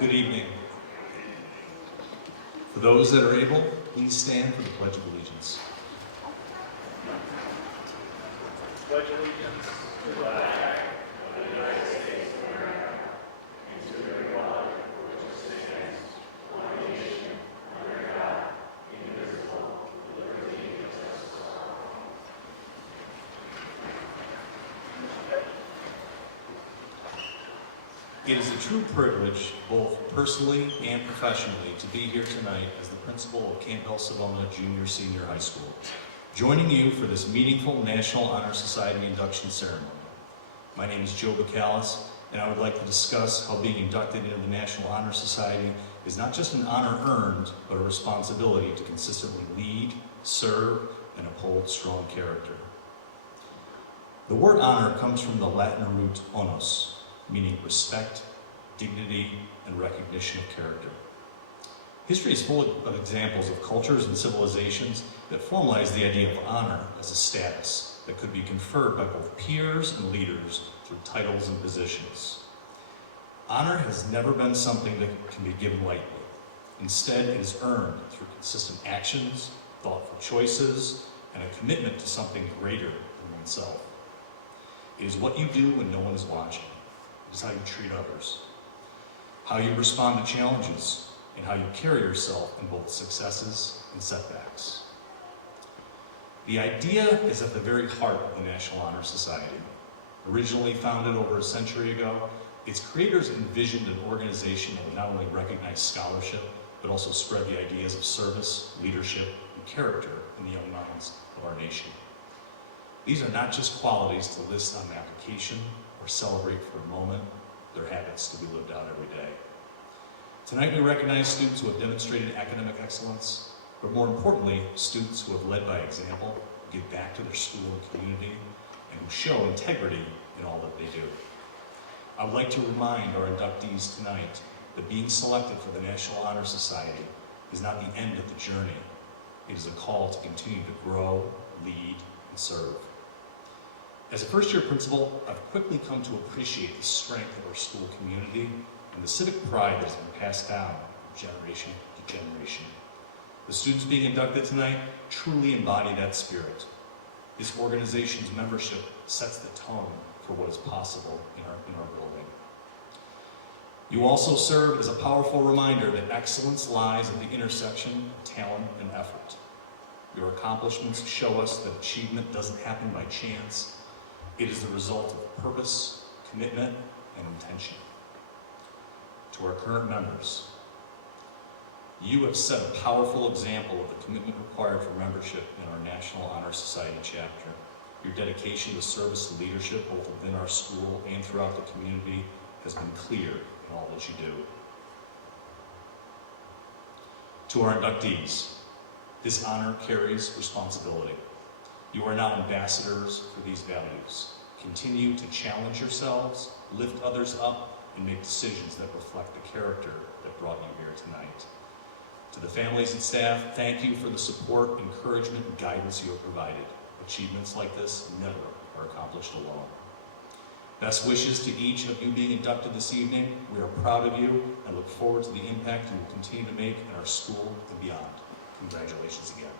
Good evening. For those that are able, please stand for the Pledge of Allegiance. Pledge allegiance to the flag of the United States of America and to the republic for which it stands, one nation, under God, indivisible, with liberty and justice for all. It is a true privilege, both personally and professionally, to be here tonight as the principal of Campbell Savona Junior Senior High School, joining you for this meaningful National Honor Society induction ceremony. My name is Joe Bacallis, and I would like to discuss how being inducted into the National Honor Society is not just an honor earned, but a responsibility to consistently lead, serve, and uphold strong character. The word honor comes from the Latin root honus, meaning respect, dignity, and recognition of character. History is full of examples of cultures and civilizations that formalize the idea of honor as a status that could be conferred by both peers and leaders through titles and positions. Honor has never been something that can be given lightly. Instead, it is earned through consistent actions, thoughtful choices, and a commitment to something greater than oneself. It is what you do when no one is watching. It is how you treat others, how you respond to challenges, and how you carry yourself in both successes and setbacks. The idea is at the very heart of the National Honor Society. Originally founded over a century ago, its creators envisioned an organization that would not only recognize scholarship, but also spread the ideas of service, leadership, and character in the young minds of our nation. These are not just qualities to list on an application or celebrate for a moment. They're habits to be lived out every day. Tonight we recognize students who have demonstrated academic excellence, but more importantly, students who have led by example, who give back to their school and community, and who show integrity in all that they do. I would like to remind our inductees tonight that being selected for the National Honor Society is not the end of the journey. It is a call to continue to grow, lead, and serve. As a first-year principal, I've quickly come to appreciate the strength of our school community and the civic pride that has been passed down from generation to generation. The students being inducted tonight truly embody that spirit. This organization's membership sets the tone for what is possible in our building. You also serve as a powerful reminder that excellence lies at the intersection of talent and effort. Your accomplishments show us that achievement doesn't happen by chance. It is the result of purpose, commitment, and intention. To our current members, you have set a powerful example of the commitment required for membership in our National Honor Society chapter. Your dedication to service and leadership, both within our school and throughout the community, has been clear in all that you do. To our inductees, this honor carries responsibility. You are now ambassadors for these values. Continue to challenge yourselves, lift others up, and make decisions that reflect the character that brought you here tonight. To the families and staff, thank you for the support, encouragement, and guidance you have provided. Achievements like this never are accomplished alone. Best wishes to each of you being inducted this evening. We are proud of you and look forward to the impact you will continue to make in our school and beyond. Congratulations again.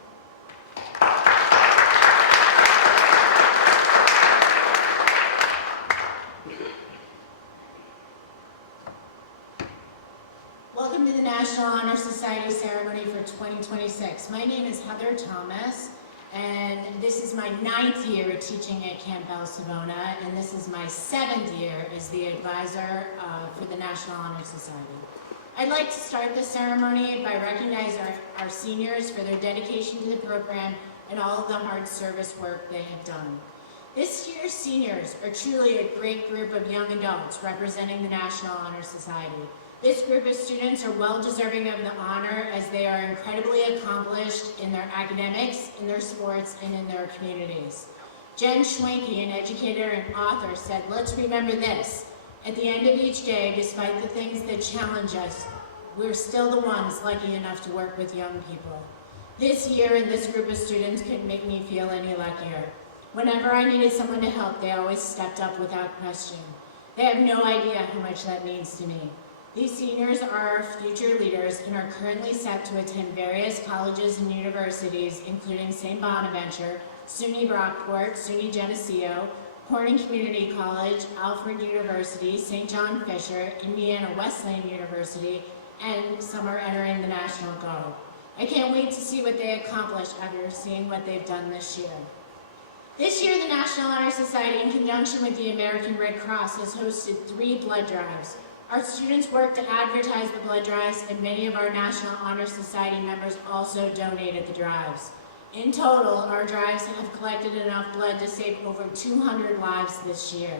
Welcome to the National Honor Society ceremony for 2026. My name is Heather Thomas, and this is my 9th year teaching at Campbell Savona, and this is my 7th year as the advisor for the National Honor Society. I'd like to start the ceremony by recognizing our seniors for their dedication to the program and all of the hard service work they have done. This year's seniors are truly a great group of young adults representing the National Honor Society. This group of students are well deserving of the honor as they are incredibly accomplished in their academics, in their sports, and in their communities. Jen Schwenke, an educator and author, said, "Let's remember this. At the end of each day, despite the things that challenge us, we're still the ones lucky enough to work with young people." This year, and this group of students couldn't make me feel any luckier. Whenever I needed someone to help, they always stepped up without question. They have no idea how much that means to me. These seniors are our future leaders and are currently set to attend various colleges and universities, including St. Bonaventure, SUNY Brockport, SUNY Geneseo, Corning Community College, Alfred University, St. John Fisher, Indiana Wesleyan University, and some are entering the National Guard. I can't wait to see what they accomplish after seeing what they've done this year. This year, the National Honor Society, in conjunction with the American Red Cross, has hosted 3 blood drives. Our students work to advertise the blood drives, and many of our National Honor Society members also donated the drives. In total, our drives have collected enough blood to save over 200 lives this year.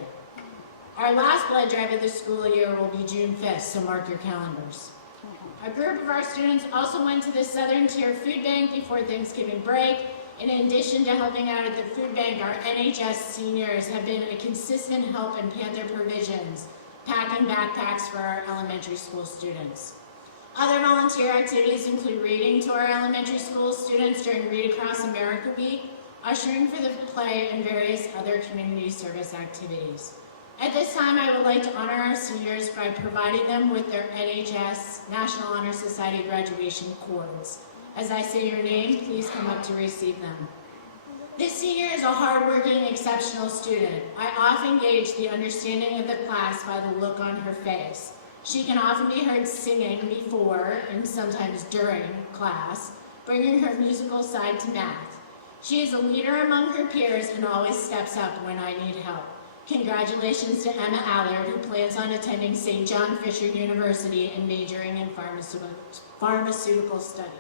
Our last blood drive of the school year will be June 5th, so mark your calendars. A group of our students also went to the Southern Tier Food Bank before Thanksgiving break. In addition to helping out at the food bank, our NHS seniors have been a consistent help in Panther provisions, packing backpacks for our elementary school students. Other volunteer activities include reading to our elementary school students during Read Across America Week, ushering for the play, and various other community service activities. At this time, I would like to honor our seniors by providing them with their NHS National Honor Society graduation cords. As I say your name, please come up to receive them. This senior is a hardworking, exceptional student. I often gauge the understanding of the class by the look on her face. She can often be heard singing before and sometimes during class, bringing her musical side to math. She is a leader among her peers and always steps up when I need help. Congratulations to Emma Allard, who plans on attending St. John Fisher University and majoring in pharmaceutical studies.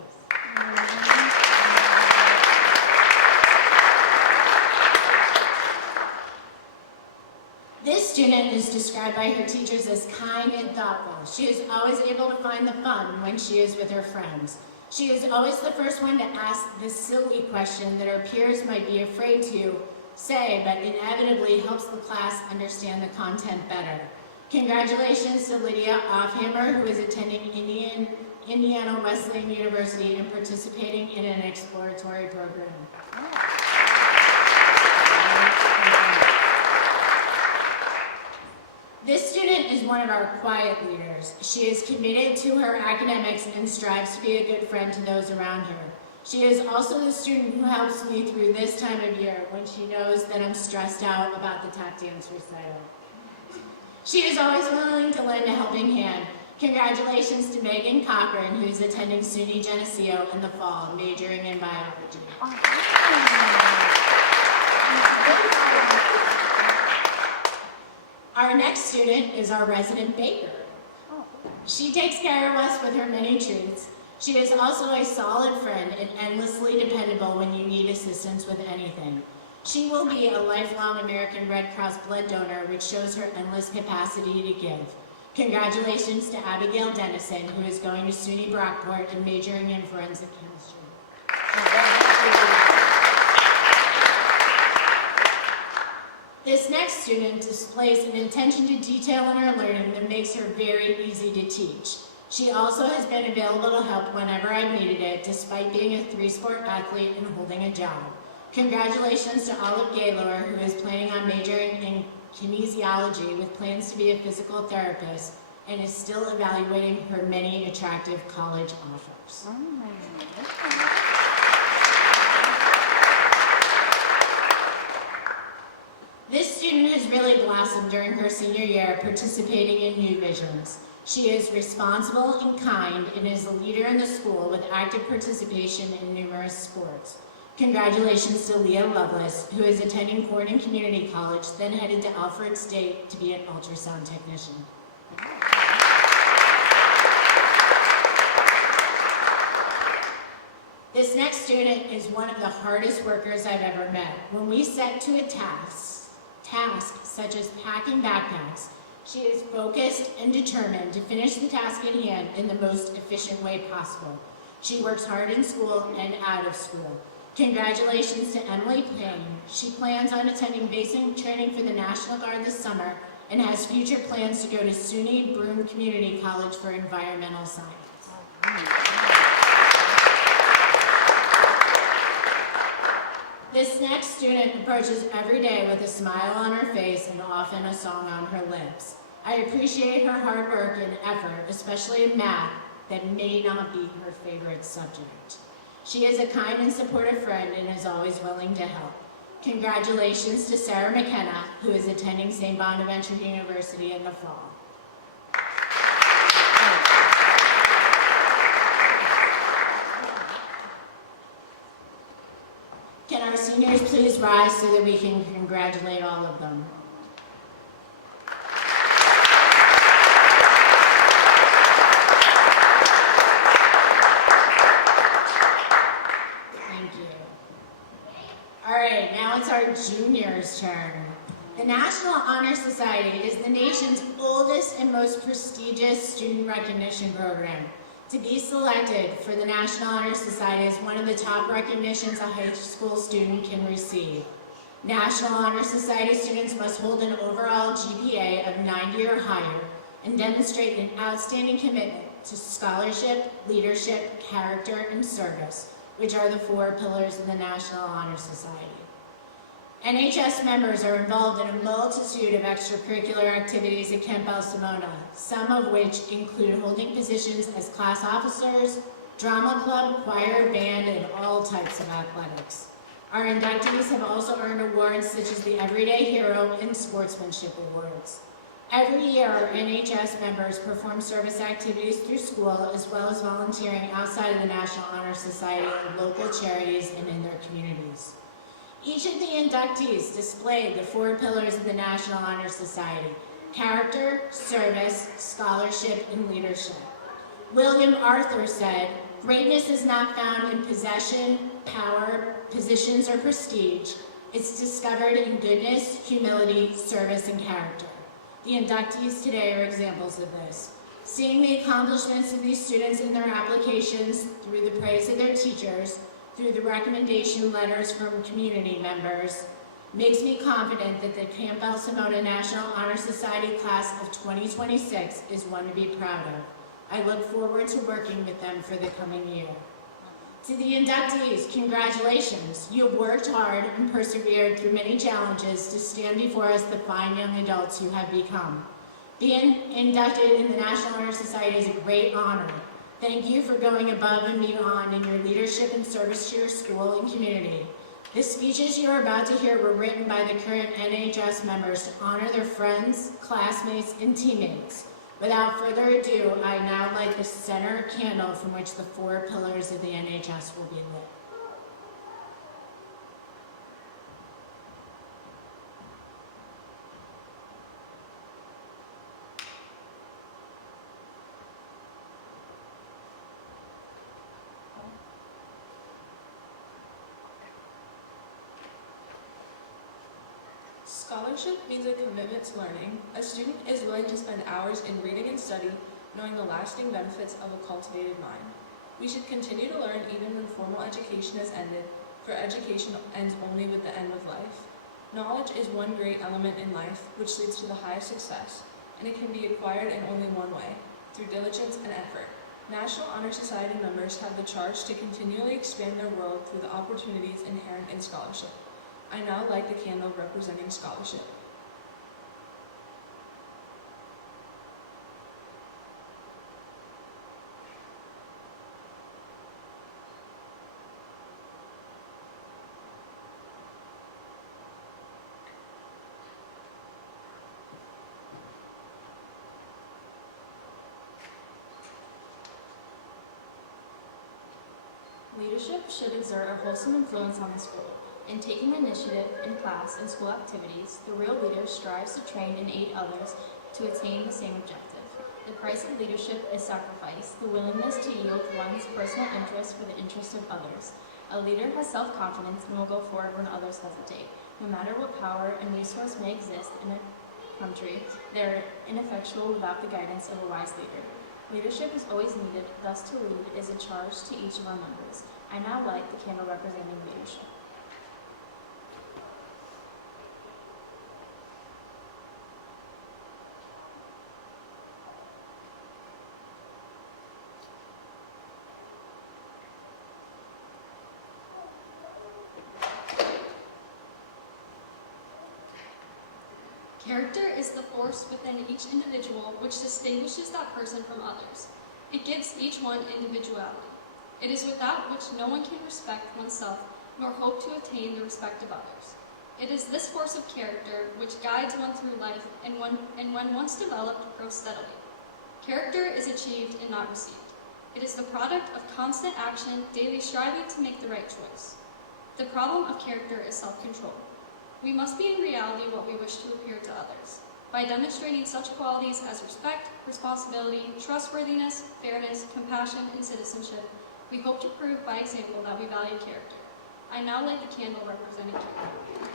This student is described by her teachers as kind and thoughtful. She is always able to find the fun when she is with her friends. She is always the first one to ask the silly question that her peers might be afraid to say, but inevitably helps the class understand the content better. Congratulations to Lydia Offhammer, who is attending Indiana Wesleyan University and participating in an exploratory program. This student is one of our quiet leaders. She is committed to her academics and strives to be a good friend to those around her. She is also the student who helps me through this time of year when she knows that I'm stressed out about the tap dance recital. She is always willing to lend a helping hand. Congratulations to Megan Cochran, who is attending SUNY Geneseo in the fall, majoring in biology. Our next student is our resident baker. She takes care of us with her many treats. She is also a solid friend and endlessly dependable when you need assistance with anything. She will be a lifelong American Red Cross blood donor, which shows her endless capacity to give. Congratulations to Abigail Dennison, who is going to SUNY Brockport and majoring in forensic chemistry. This next student displays an attention to detail in her learning that makes her very easy to teach. She also has been available to help whenever I've needed it, despite being a 3-sport athlete and holding a job. Congratulations to Olive Gaylor, who is planning on majoring in kinesiology with plans to be a physical therapist and is still evaluating her many attractive college offers. This student has really blossomed during her senior year, participating in New Visions. She is responsible and kind and is a leader in the school with active participation in numerous sports. Congratulations to Leah Lovelace, who is attending Corning Community College, then headed to Alfred State to be an ultrasound technician. This next student is one of the hardest workers I've ever met. When we set to a task such as packing backpacks, she is focused and determined to finish the task at hand in the most efficient way possible. She works hard in school and out of school. Congratulations to Emily Payne. She plans on attending basic training for the National Guard this summer and has future plans to go to SUNY Broome Community College for environmental science. This next student approaches every day with a smile on her face and often a song on her lips. I appreciate her hard work and effort, especially in math, that may not be her favorite subject. She is a kind and supportive friend and is always willing to help. Congratulations to Sarah McKenna, who is attending St. Bonaventure University in the fall. Can our seniors please rise so that we can congratulate all of them? Thank you. All right, now it's our juniors' turn. The National Honor Society is the nation's oldest and most prestigious student recognition program. To be selected for the National Honor Society is one of the top recognitions a high school student can receive. National Honor Society students must hold an overall GPA of 90 or higher and demonstrate an outstanding commitment to scholarship, leadership, character, and service, which are the 4 pillars of the National Honor Society. NHS members are involved in a multitude of extracurricular activities at Camp El-Simona, some of which include holding positions as class officers, drama club, choir, band, and all types of athletics. Our inductees have also earned awards such as the Everyday Hero and Sportsmanship Awards. Every year, our NHS members perform service activities through school, as well as volunteering outside of the National Honor Society in local charities and in their communities. Each of the inductees displayed the 4 pillars of the National Honor Society: character, service, scholarship, and leadership. William Arthur said, "Greatness is not found in possession, power, positions, or prestige. It's discovered in goodness, humility, service, and character." The inductees today are examples of this. Seeing the accomplishments of these students in their applications through the praise of their teachers, through the recommendation letters from community members, makes me confident that the Camp El-Simona National Honor Society class of 2026 is one to be proud of. I look forward to working with them for the coming year. To the inductees, congratulations. You have worked hard and persevered through many challenges to stand before us the fine young adults you have become. Being inducted in the National Honor Society is a great honor. Thank you for going above and beyond in your leadership and service to your school and community. The speeches you are about to hear were written by the current NHS members to honor their friends, classmates, and teammates. Without further ado, I now light the center candle from which the 4 pillars of the NHS will be lit. Scholarship means a commitment to learning. A student is willing to spend hours in reading and study, knowing the lasting benefits of a cultivated mind. We should continue to learn even when formal education has ended, for education ends only with the end of life. Knowledge is one great element in life, which leads to the highest success, and it can be acquired in only one way, through diligence and effort. National Honor Society members have the charge to continually expand their world through the opportunities inherent in scholarship. I now light the candle representing scholarship. Leadership should exert a wholesome influence on the school. In taking initiative in class and school activities, the real leader strives to train and aid others to attain the same objective. The price of leadership is sacrifice, the willingness to yield one's personal interest for the interest of others. A leader has self-confidence and will go forward when others hesitate. No matter what power and resource may exist in a country, they are ineffectual without the guidance of a wise leader. Leadership is always needed, thus to lead is a charge to each of our members. I now light the candle representing leadership. Character is the force within each individual which distinguishes that person from others. It gives each one individuality. It is without which no one can respect oneself nor hope to attain the respect of others. It is this force of character which guides one through life and when once developed, grows steadily. Character is achieved and not received. It is the product of constant action, daily striving to make the right choice. The problem of character is self-control. We must be in reality what we wish to appear to others. By demonstrating such qualities as respect, responsibility, trustworthiness, fairness, compassion, and citizenship, we hope to prove by example that we value character. I now light the candle representing character.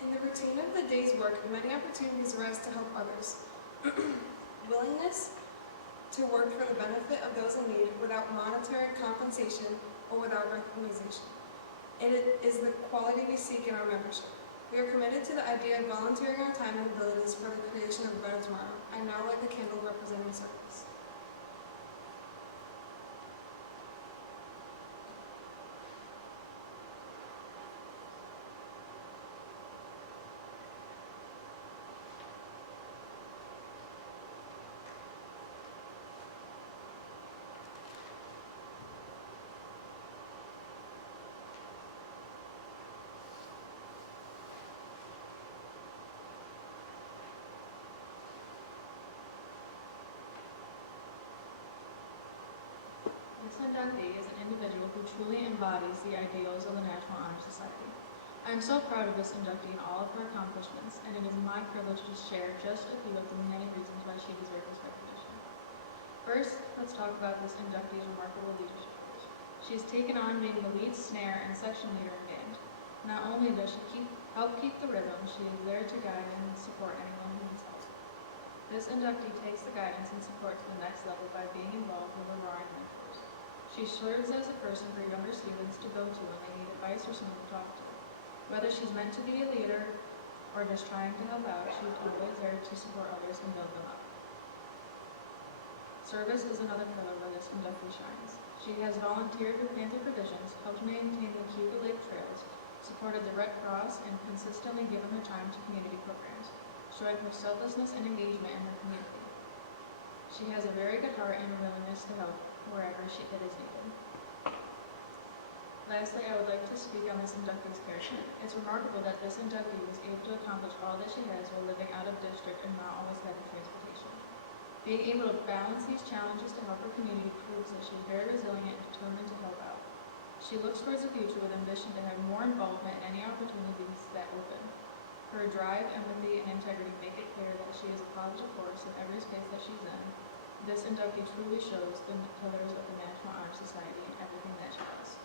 In the routine of the day's work, many opportunities arise to help others. Willingness to work for the benefit of those in need without monetary compensation or without recognition. It is the quality we seek in our membership. We are committed to the idea of volunteering our time and abilities for the creation of a better tomorrow. I now light the candle representing service. This inductee is an individual who truly embodies the ideals of the National Honor Society. I am so proud of this inductee and all of her accomplishments, and it is my privilege to share just a few of the many reasons why she deserves this recognition. First, let's talk about this inductee's remarkable leadership roles. She has taken on being the lead snare and section leader in band. Not only does she help keep the rhythm, she is there to guide and support anyone who needs help. This inductee takes the guidance and support to the next level by being involved with the roaring mentors. She serves as a person for younger students to go to when they need advice or someone to talk to. Whether she's meant to be a leader or just trying to help out, she's always there to support others and build them up. Service is another pillar where this inductee shines. She has volunteered with Panther Provisions, helped maintain the Cuba Lake trails, supported the Red Cross, and consistently given her time to community programs, showing her selflessness and engagement in her community. She has a very good heart and a willingness to help wherever it is needed. Lastly, I would like to speak on this inductee's character. It's remarkable that this inductee was able to accomplish all that she has while living out of district and not always having transportation. Being able to balance these challenges to help her community proves that she is very resilient and determined to help out. She looks towards the future with ambition to have more involvement in any opportunities that open. Her drive, empathy, and integrity make it clear that she is a positive force in every space that she's in. This inductee truly shows the pillars of the National Honor Society in everything that she does.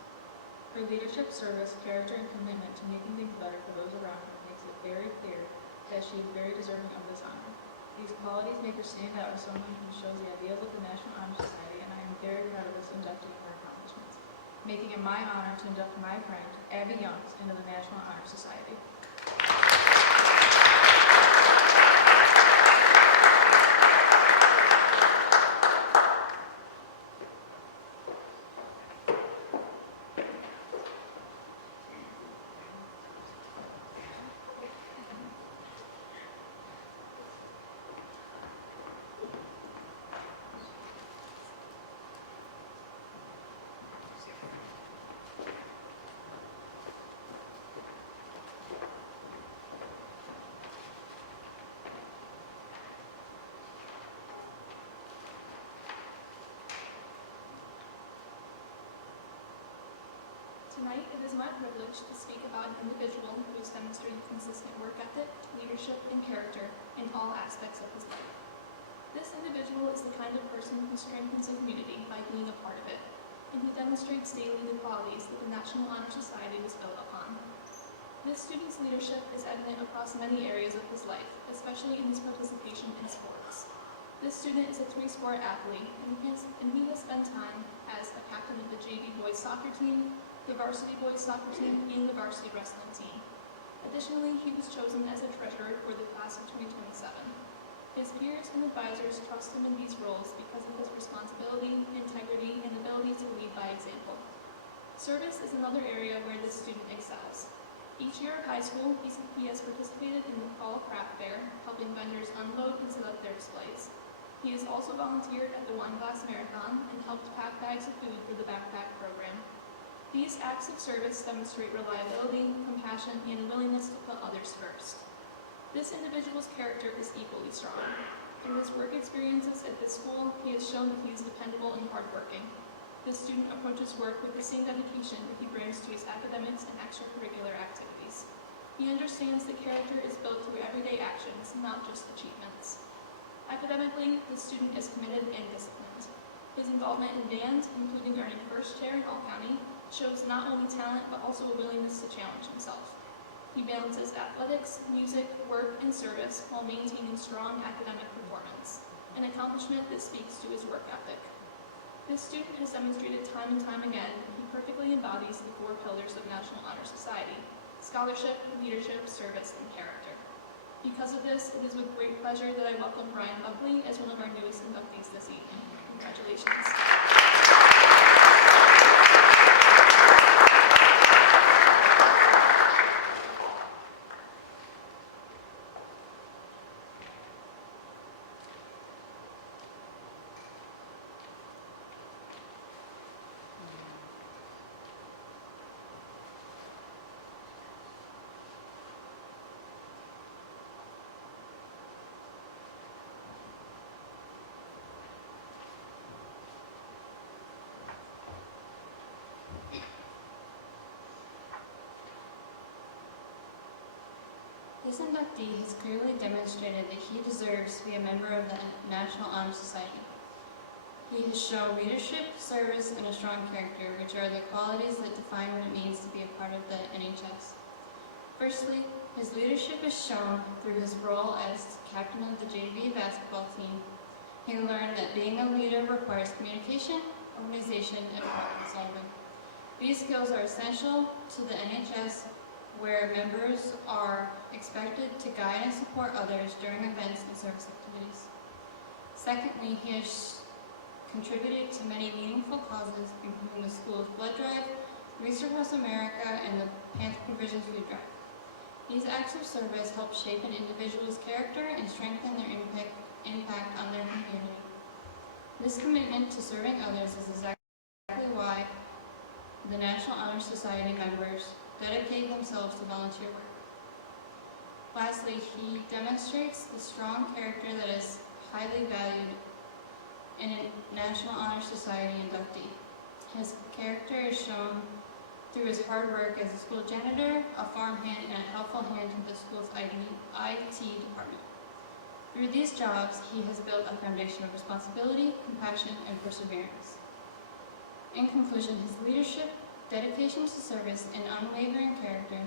Her leadership, service, character, and commitment to making things better for those around her makes it very clear that she is very deserving of this honor. These qualities make her stand out as someone who shows the ideals of the National Honor Society, and I am very proud of this inductee and her accomplishments, making it my honor to induct my friend, Abby Youngs, into the National Honor Society. Tonight, it is my privilege to speak about an individual who has demonstrated consistent work ethic, leadership, and character in all aspects of his life. This individual is the kind of person who strengthens a community by being a part of it, and he demonstrates daily the qualities that the National Honor Society was built upon. This student's leadership is evident across many areas of his life, especially in his participation in sports. This student is a three-sport athlete, and he has spent time as a captain of the JV boys soccer team, the varsity boys soccer team, and the varsity wrestling team. Additionally, he was chosen as a treasurer for the class of 2027. His peers and advisors trust him in these roles because of his responsibility, integrity, and ability to lead by example. Service is another area where this student excels. Each year at high school, he has participated in the fall craft fair, helping vendors unload and set up their displays. He has also volunteered at the Wine Glass Marathon and helped pack bags of food for the backpack program. These acts of service demonstrate reliability, compassion, and a willingness to put others first. This individual's character is equally strong. Through his work experiences at this school, he has shown that he is dependable and hardworking. This student approaches work with the same dedication that he brings to his academics and extracurricular activities. He understands that character is built through everyday actions, not just achievements. Academically, the student is committed and disciplined. His involvement in band, including earning first chair in All County, shows not only talent but also a willingness to challenge himself. He balances athletics, music, work, and service while maintaining strong academic performance, an accomplishment that speaks to his work ethic. This student has demonstrated time and time again that he perfectly embodies the 4 pillars of National Honor Society: scholarship, leadership, service, and character. Because of this, it is with great pleasure that I welcome Brian Buckley as one of our newest inductees this evening. Congratulations. This inductee has clearly demonstrated that he deserves to be a member of the National Honor Society. He has shown leadership, service, and a strong character, which are the qualities that define what it means to be a part of the NHS. Firstly, his leadership is shown through his role as captain of the JV basketball team. He learned that being a leader requires communication, organization, and problem solving. These skills are essential to the NHS, where members are expected to guide and support others during events and service activities. Secondly, he has contributed to many meaningful causes, including the school's blood drive, Research Across America, and the Panther Provisions Food Drive. These acts of service help shape an individual's character and strengthen their impact on their community. This commitment to serving others is exactly why the National Honor Society members dedicate themselves to volunteer work. Lastly, he demonstrates the strong character that is highly valued in a National Honor Society inductee. His character is shown through his hard work as a school janitor, a farmhand, and a helpful hand to the school's IT department. Through these jobs, he has built a foundation of responsibility, compassion, and perseverance. In conclusion, his leadership, dedication to service, and unwavering character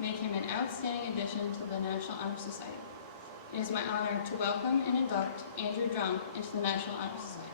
make him an outstanding addition to the National Honor Society. It is my honor to welcome and induct Andrew Drum into the National Honor Society.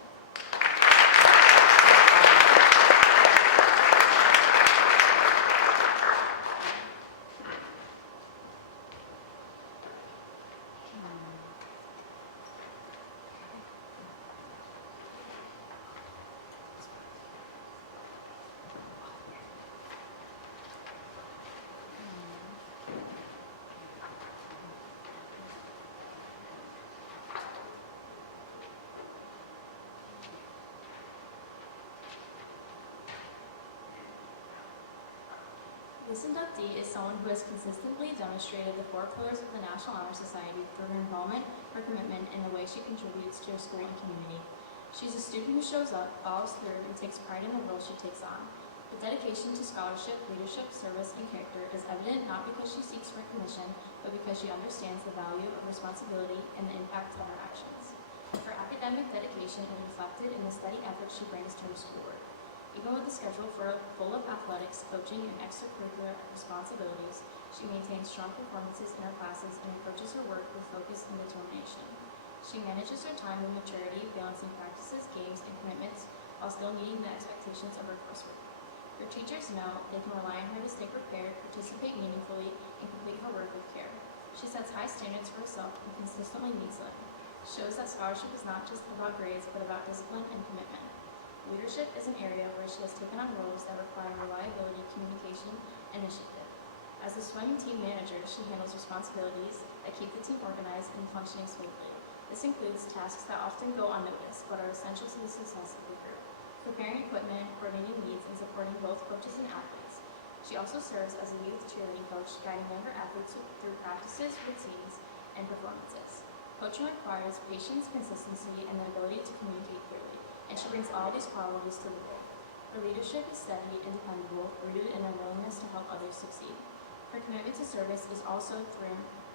This inductee is someone who has consistently demonstrated the 4 pillars of the National Honor Society through her involvement, her commitment, and the way she contributes to her school and community. She's a student who shows up, follows through, and takes pride in the role she takes on. The dedication to scholarship, leadership, service, and character is evident not because she seeks recognition, but because she understands the value of responsibility and the impact of her actions. Her academic dedication is reflected in the steady effort she brings to her schoolwork. Even with a schedule full of athletics, coaching, and extracurricular responsibilities, she maintains strong performances in her classes and approaches her work with focus and determination. She manages her time with maturity, balancing practices, games, and commitments while still meeting the expectations of her coursework. Her teachers know they can rely on her to stay prepared, participate meaningfully, and complete her work with care. She sets high standards for herself and consistently meets them. Shows that scholarship is not just about grades, but about discipline and commitment. Leadership is an area where she has taken on roles that require reliability, communication, and initiative. As the swimming team manager, she handles responsibilities that keep the team organized and functioning smoothly. This includes tasks that often go unnoticed, but are essential to the success of the group, preparing equipment, coordinating needs, and supporting both coaches and athletes. She also serves as a youth cheerleading coach, guiding younger athletes through practices, routines, and performances. Coaching requires patience, consistency, and the ability to communicate clearly, and she brings all these qualities to the role. Her leadership is steady and dependable, rooted in her willingness to help others succeed. Her commitment to service is also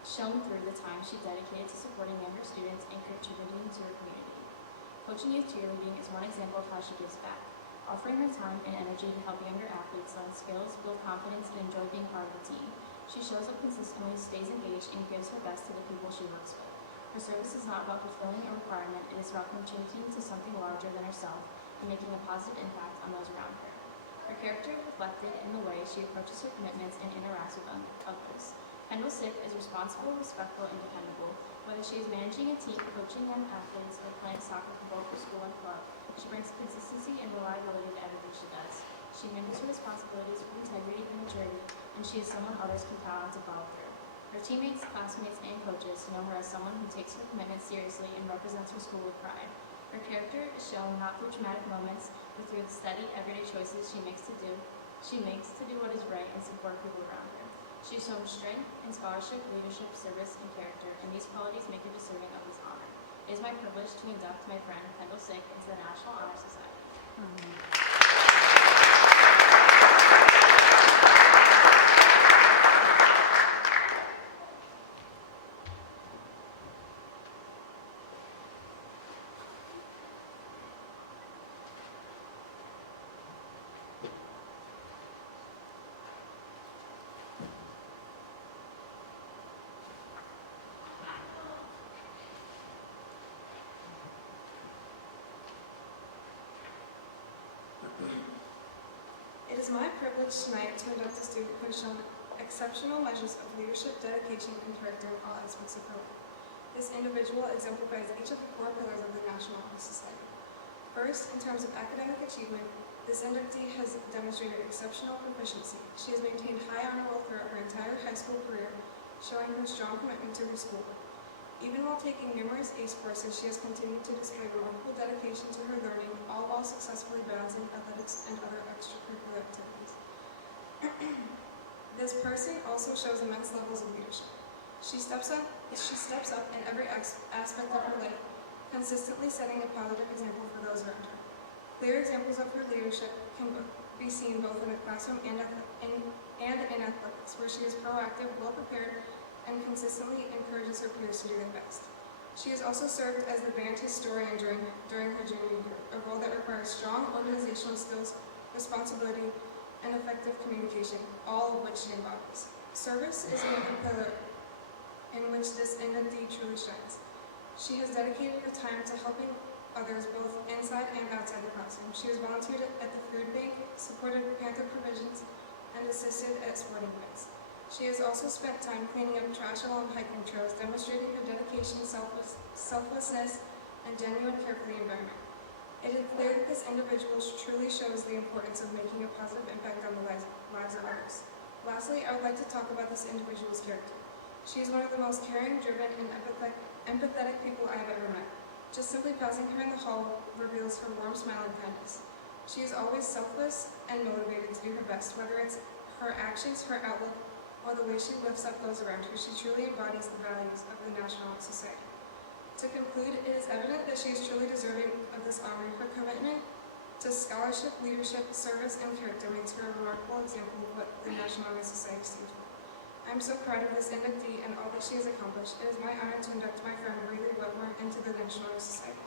shown through the time she dedicated to supporting younger students and contributing to her community. Coaching youth cheerleading is one example of how she gives back, offering her time and energy to help younger athletes learn skills, build confidence, and enjoy being part of the team. She shows up consistently, stays engaged, and gives her best to the people she works with. Her service is not about fulfilling a requirement, it is about contributing to something larger than herself and making a positive impact on those around her. Her character is reflected in the way she approaches her commitments and interacts with others. Kendall Sick is responsible, respectful, and dependable. Whether she is managing a team, coaching young athletes, or playing soccer for both her school and club, she brings consistency and reliability to everything she does. She manages her responsibilities with integrity and maturity, and she is someone others can count on to follow through. Her teammates, classmates, and coaches know her as someone who takes her commitment seriously and represents her school with pride. Her character is shown not through dramatic moments, but through the steady, everyday choices she makes to do what is right and support people around her. She has shown strength in scholarship, leadership, service, and character, and these qualities make her deserving of this honor. It is my privilege to induct my friend Kendall Sick into the National Honor Society. It is my privilege tonight to induct a student who has shown exceptional measures of leadership, dedication, and character in all aspects of her life. This individual exemplifies each of the four pillars of the National Honor Society. First, in terms of academic achievement, this inductee has demonstrated exceptional proficiency. She has maintained high honor roll throughout her entire high school career, showing her strong commitment to her schoolwork. Even while taking numerous ACE courses, she has continued to display remarkable dedication to her learning, all while successfully balancing athletics and other extracurricular activities. This person also shows immense levels of leadership. She steps up in every aspect of her life, consistently setting a positive example for those around her. Clear examples of her leadership can be seen both in the classroom and in athletics, where she is proactive, well-prepared, and consistently encourages her peers to do their best. She has also served as the band historian during her junior year, a role that requires strong organizational skills, responsibility, and effective communication, all of which she embodies. Service is another pillar in which this inductee truly shines. She has dedicated her time to helping others both inside and outside the classroom. She has volunteered at the food bank, supported Panther Provisions, and assisted at sporting events. She has also spent time cleaning up trash along hiking trails, demonstrating her dedication, selflessness, and genuine care for the environment. It is clear that this individual truly shows the importance of making a positive impact on the lives of others. Lastly, I would like to talk about this individual's character. She is one of the most caring, driven, and empathetic people I have ever met. Just simply passing her in the hall reveals her warm smile and kindness. She is always selfless and motivated to do her best, whether it's her actions, her outlook, or the way she lifts up those around her. She truly embodies the values of the National Honor Society. To conclude, it is evident that she is truly deserving of this honor. Her commitment to scholarship, leadership, service, and character makes her a remarkable example of what the National Honor Society stands for. I am so proud of this inductee and all that she has accomplished. It is my honor to induct my friend Riley Wetmore into the National Honor Society.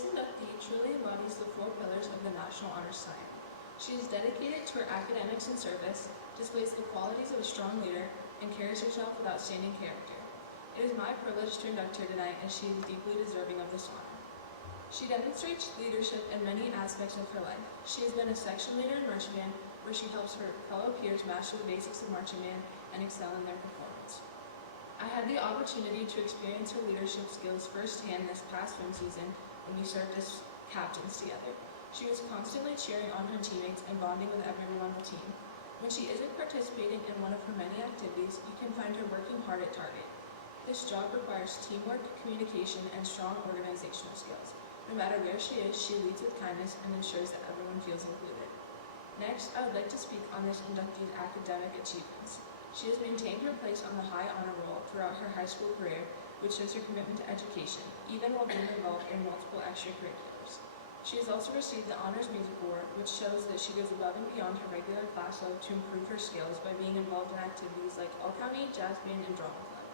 This inductee truly embodies the 4 pillars of the National Honor Society. She is dedicated to her academics and service, displays the qualities of a strong leader, and carries herself with outstanding character. It is my privilege to induct her tonight, as she is deeply deserving of this honor. She demonstrates leadership in many aspects of her life. She has been a section leader in marching band, where she helps her fellow peers master the basics of marching band and excel in their performance. I had the opportunity to experience her leadership skills firsthand this past swim season when we served as captains together. She was constantly cheering on her teammates and bonding with everyone on the team. When she isn't participating in one of her many activities, you can find her working hard at target. This job requires teamwork, communication, and strong organizational skills. No matter where she is, she leads with kindness and ensures that everyone feels included. Next, I would like to speak on this inductee's academic achievements. She has maintained her place on the high honor roll throughout her high school career, which shows her commitment to education, even while being involved in multiple extracurriculars. She has also received the Honors Music Award, which shows that she goes above and beyond her regular class load to improve her skills by being involved in activities like all-county, jazz band, and drama club.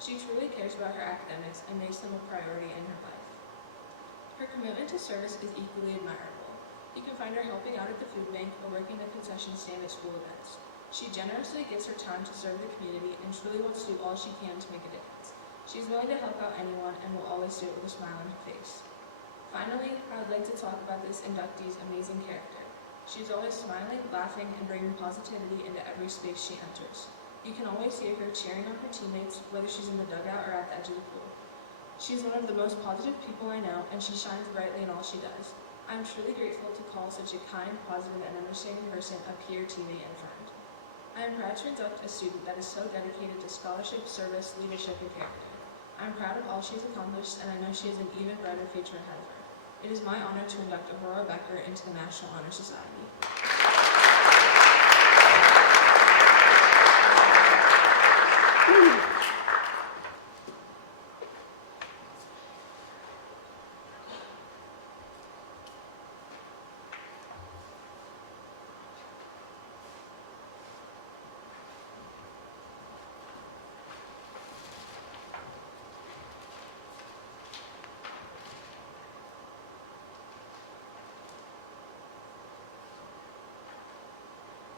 She truly cares about her academics and makes them a priority in her life. Her commitment to service is equally admirable. You can find her helping out at the food bank or working the concession stand at school events. She generously gives her time to serve the community and truly wants to do all she can to make a difference. She is willing to help out anyone and will always do it with a smile on her face. Finally, I would like to talk about this inductee's amazing character. She is always smiling, laughing, and bringing positivity into every space she enters. You can always hear her cheering on her teammates, whether she's in the dugout or at the edge of the pool. She is one of the most positive people I know, and she shines brightly in all she does. I am truly grateful to call such a kind, positive, and understanding person a peer, teammate, and friend. I am proud to induct a student that is so dedicated to scholarship, service, leadership, and character. I am proud of all she has accomplished, and I know she has an even brighter future ahead of her. It is my honor to induct Aurora Becker into the National Honor Society.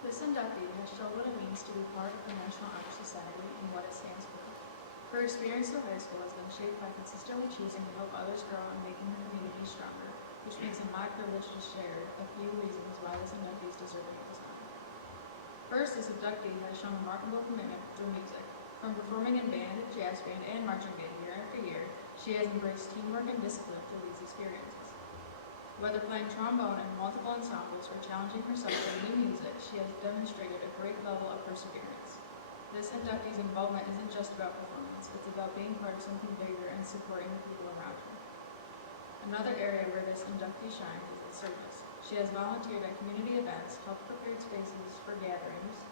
This inductee has shown what it means to be part of the National Honor Society and what it stands for. Her experience in high school has been shaped by consistently choosing to help others grow and making the community stronger, which makes it my privilege to share a few reasons why this inductee is deserving of this honor. First, this inductee has shown remarkable commitment through music. From performing in band, jazz band, and marching band year after year, she has embraced teamwork and discipline through these experiences. Whether playing trombone in multiple ensembles or challenging herself in new music, she has demonstrated a great level of perseverance. This inductee's involvement isn't just about performance, it's about being part of something bigger and supporting the people around her. Another area where this inductee shines is its service. She has volunteered at community events, helped prepare spaces for gatherings,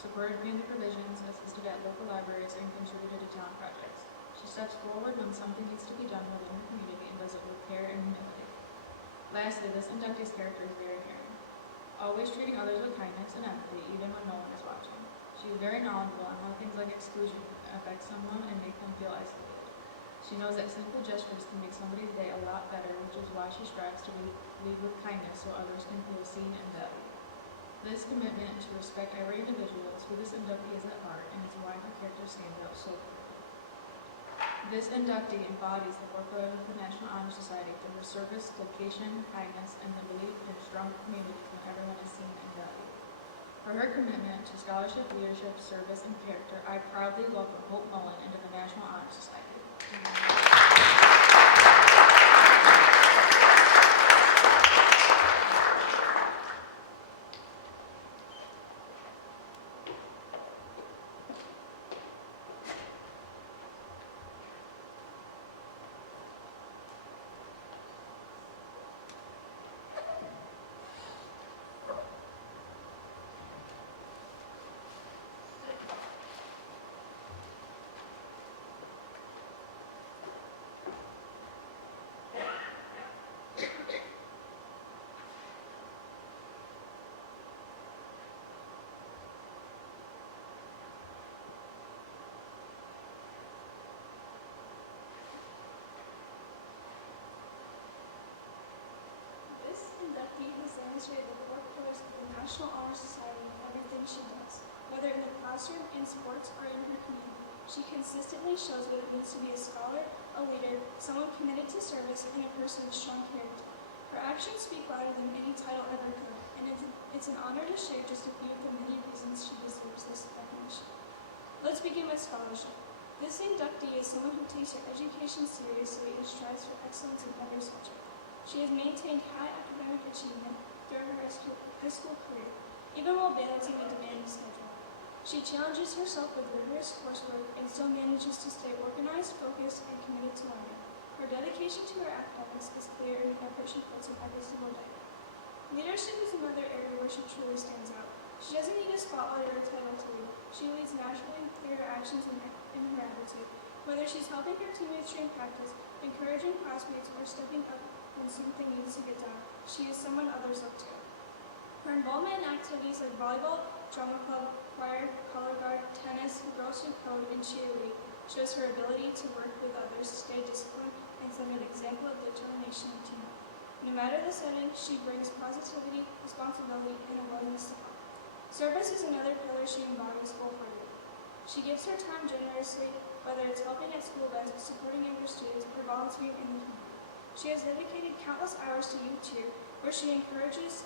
supported community provisions, assisted at local libraries, and contributed to town projects. She steps forward when something needs to be done within her community and does it with care and humility. Lastly, this inductee's character is very caring, always treating others with kindness and empathy even when no one is watching. She is very knowledgeable on how things like exclusion affect someone and make them feel isolated. She knows that simple gestures can make somebody's day a lot better, which is why she strives to lead with kindness so others can feel seen and valued. This commitment to respect every individual is who this inductee is at heart, and it's why her character stands out so clearly. This inductee embodies the 4 pillars of the National Honor Society through her service, dedication, kindness, and the belief in a strong community where everyone is seen and valued. For her commitment to scholarship, leadership, service, and character, I proudly welcome Hope Mullen into the National Honor Society. classroom, in sports, or in her community. She consistently shows what it means to be a scholar, a leader, someone committed to service, and a person with strong character. Her actions speak louder than any title ever could, and it's an honor to share just a few of the many reasons she deserves this recognition. Let's begin with scholarship. This inductee is someone who takes her education seriously and strives for excellence in every subject. She has maintained high academic achievement throughout her high school career, even while balancing a demanding schedule. She challenges herself with rigorous coursework and still manages to stay organized, focused, and committed to learning. Her dedication to her academics is clear in the effort she puts in every single day. Leadership is another area where she truly stands out. She doesn't need a spotlight or a title to lead. She leads naturally through her actions and her attitude. Whether she's helping her teammates train practice, encouraging classmates, or stepping up when something needs to get done, she is someone others look to. Her involvement in activities like volleyball, drama club, choir, color guard, tennis, girls who code, and cheerleading shows her ability to work with others, stay disciplined, and set an example of determination and teamwork. No matter the setting, she brings positivity, responsibility, and a willingness to help. Service is another pillar she embodies wholeheartedly. She gives her time generously, whether it's helping at school events, supporting younger students, or volunteering in the community. She has dedicated countless hours to youth cheer, where she encourages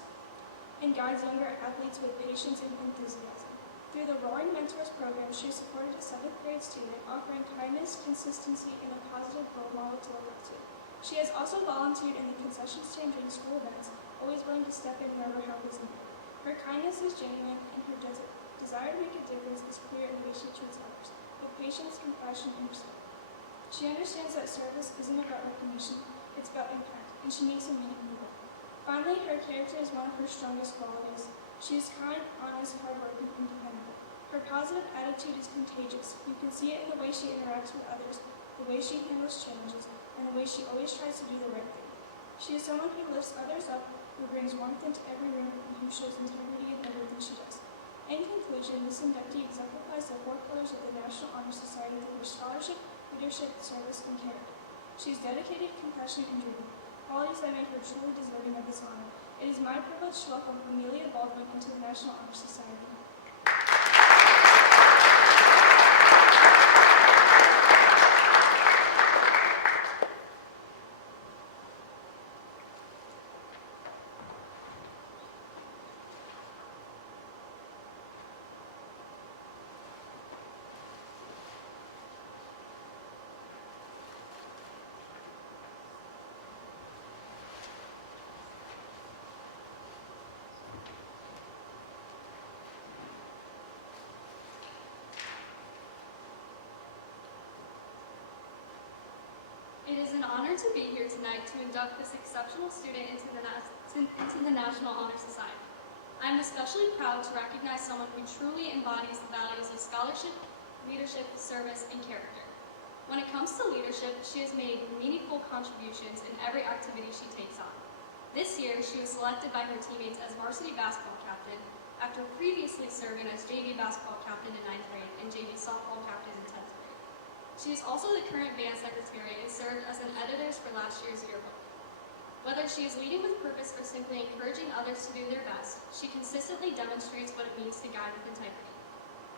and guides younger athletes with patience and enthusiasm. Through the Roaring Mentors program, she has supported a 7th grade student, offering kindness, consistency, and a positive role model to look up to. She has also volunteered in the concession stand during school events, always willing to step in wherever help is needed. Her kindness is genuine, and her desire to make a difference is clear in the way she treats others, with patience, compassion, and respect. She understands that service isn't about recognition, it's about impact, and she makes a meaningful work. Finally, her character is one of her strongest qualities. She is kind, honest, hardworking, and dependable. Her positive attitude is contagious. You can see it in the way she interacts with others, the way she handles challenges, and the way she always tries to do the right thing. She is someone who lifts others up, who brings warmth into every room, and who shows integrity in everything she does. In conclusion, this inductee exemplifies the 4 pillars of the National Honor Society through her scholarship, leadership, service, and character. She is dedicated, compassionate, and driven, qualities that make her truly deserving of this honor. It is my privilege to welcome Amelia Baldwin into the National Honor Society. It is an honor to be here tonight to induct this exceptional student into the National Honor Society. I am especially proud to recognize someone who truly embodies the values of scholarship, leadership, service, and character. When it comes to leadership, she has made meaningful contributions in every activity she takes on. This year, she was selected by her teammates as varsity basketball captain after previously serving as JV basketball captain in 9th grade and JV softball captain in 10th grade. She is also the current band secretary and served as an editor for last year's yearbook. Whether she is leading with purpose or simply encouraging others to do their best, she consistently demonstrates what it means to guide with integrity.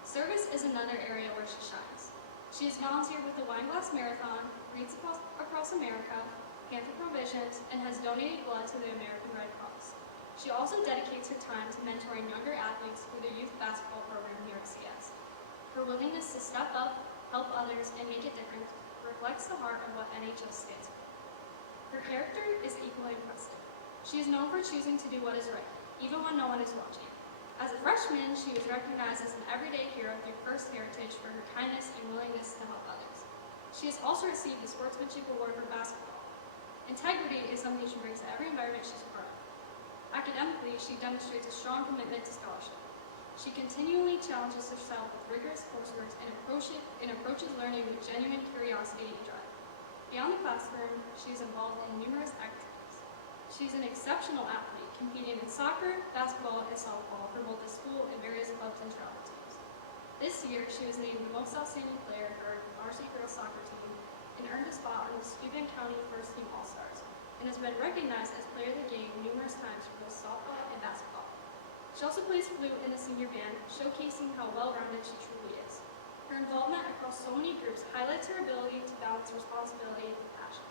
Service is another area where she shines. She has volunteered with the Wineglass Marathon, Reads Across America, Panther Provisions, and has donated blood to the American Red Cross. She also dedicates her time to mentoring younger athletes through the youth basketball program here at CS. Her willingness to step up, help others, and make a difference reflects the heart of what NHS stands for. Her character is equally impressive. She is known for choosing to do what is right, even when no one is watching. As a freshman, she was recognized as an everyday hero through First Heritage for her kindness and willingness to help others. She has also received the Sportsmanship Award for basketball. Integrity is something she brings to every environment she's a part of. Academically, she demonstrates a strong commitment to scholarship. She continually challenges herself with rigorous coursework and approaches learning with genuine curiosity and drive. Beyond the classroom, she is involved in numerous activities. She is an exceptional athlete, competing in soccer, basketball, and softball for both the school and various clubs and travel teams. This year, she was named the most outstanding player for our varsity girls soccer team and earned a spot on the Steuben County First Team All-Stars, and has been recognized as player of the game numerous times for both softball and basketball. She also plays flute in the senior band, showcasing how well-rounded confident she truly is. Her involvement across so many groups highlights her ability to balance responsibility with passion.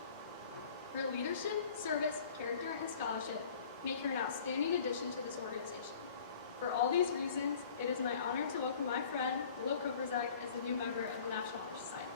Her leadership, service, character, and scholarship make her an outstanding addition to this organization. For all these reasons, it is my honor to welcome my friend, Willow Koperzak, as a new member of the National Honor Society.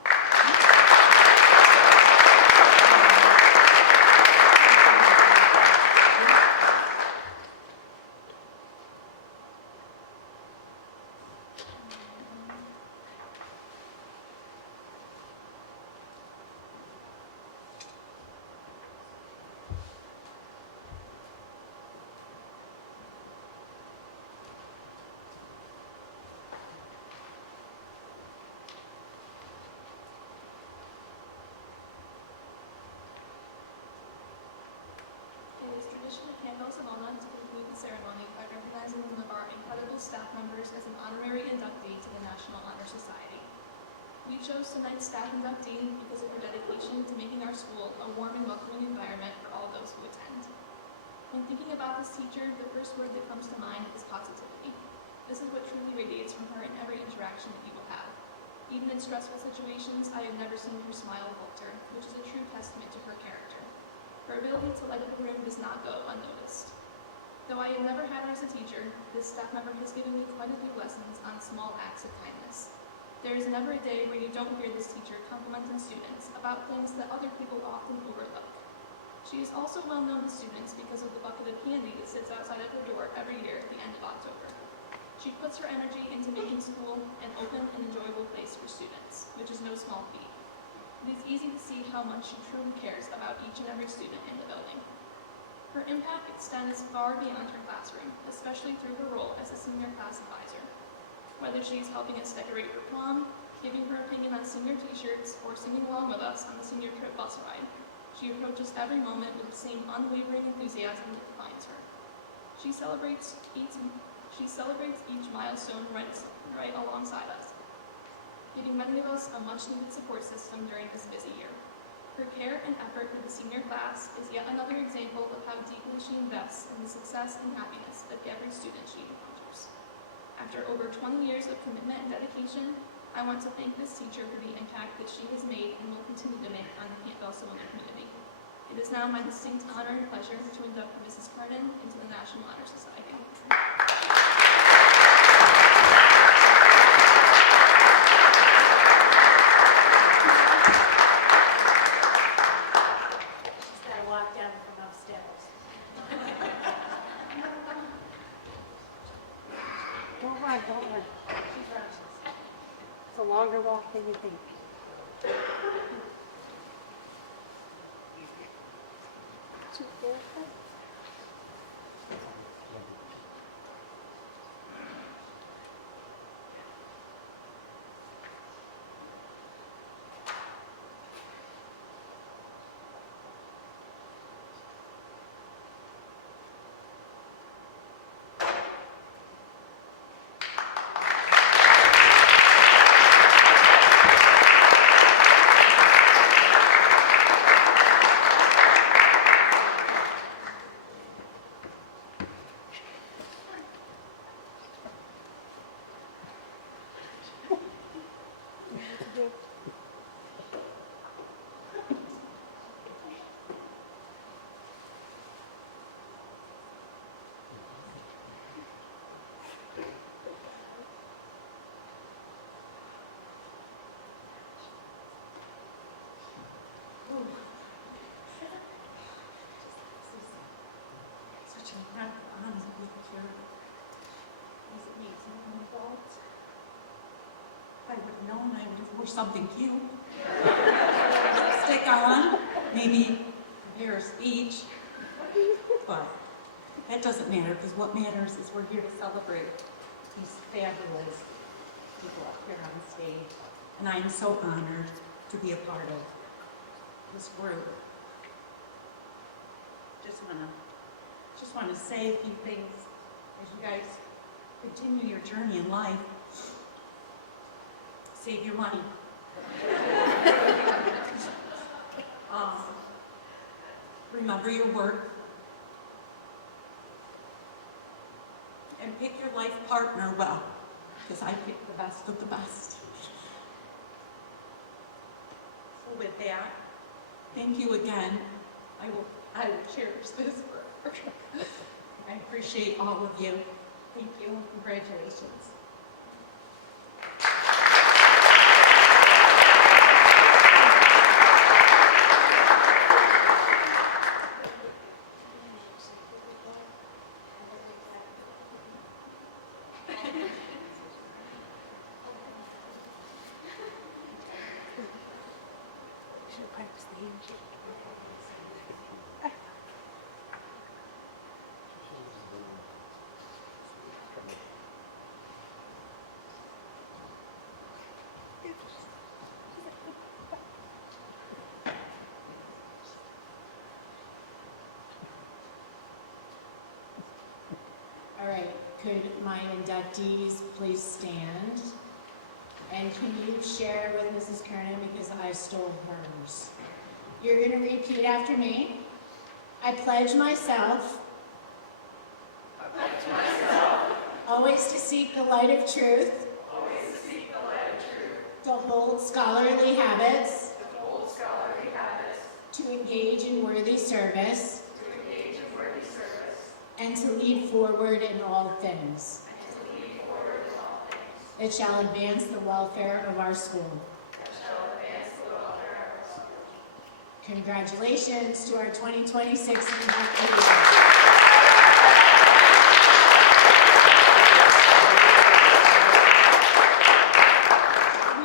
It is tradition at Campbell Savona to conclude the ceremony by recognizing one of our incredible staff members as an honorary inductee to the National Honor Society. We chose tonight's staff inductee because of her dedication to making our school a warm and welcoming environment for all those who attend. When thinking about this teacher, the first word that comes to mind is positivity. This is what truly radiates from her in every interaction that you will have. Even in stressful situations, I have never seen her smile falter, which is a true testament to her character. Her ability to light up a room does not go unnoticed. Though I have never had her as a teacher, this staff member has given me quite a few lessons on small acts of kindness. There is never a day where you don't hear this teacher complimenting students about things that other people often overlook. She is also well known to students because of the bucket of candy that sits outside of her door every year at the end of October. She puts her energy into making school an open and enjoyable place for students, which is no small feat. It is easy to see how much she truly cares about each and every student in the building. Her impact extends far beyond her classroom, especially through her role as a senior class advisor. Whether she is helping us decorate for prom, giving her opinion on senior t-shirts, or singing along with us on the senior trip bus ride, she approaches every moment with the same unwavering enthusiasm that defines her. She celebrates each milestone right alongside us, giving many of us a much-needed support system during this busy year. Her care and effort for the senior class is yet another example of how deeply she invests in the success and happiness of every student she encounters. After over 20 years of commitment and dedication, I want to thank this teacher for the impact that she has made and will continue to make on the Campbell-Savona community. It is now my distinct honor and pleasure to induct Mrs. Carden into the National Honor Society. Don't run. It's a longer walk than you think. Such an incredible honor to be here. Is it makes me an adult? If I would have known I would have wore something cute. Stick on, maybe prepare a speech. But that doesn't matter, because what matters is we're here to celebrate these fabulous people up here on stage. And I am so honored to be a part of this group. Just want to say a few things as you guys continue your journey in life. Save your money. Remember your work. And pick your life partner well, because I picked the best of the best. So with that, thank you again. I will cherish this forever. I appreciate all of you. Thank you and congratulations. Should have practiced the handshake. All right, could my inductees please stand? And can you share with Mrs. Kernan because I stole hers? You're going to repeat after me. I pledge myself always to seek the light of truth, to hold scholarly habits, to engage in worthy service, and to lead forward in all things. That shall advance the welfare of our school. Congratulations to our 2026 inductees.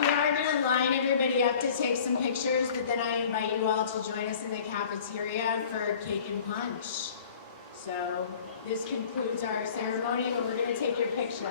We are going to line everybody up to take some pictures, but then I invite you all to join us in the cafeteria for cake and punch. So this concludes our ceremony, but we're going to take your pictures.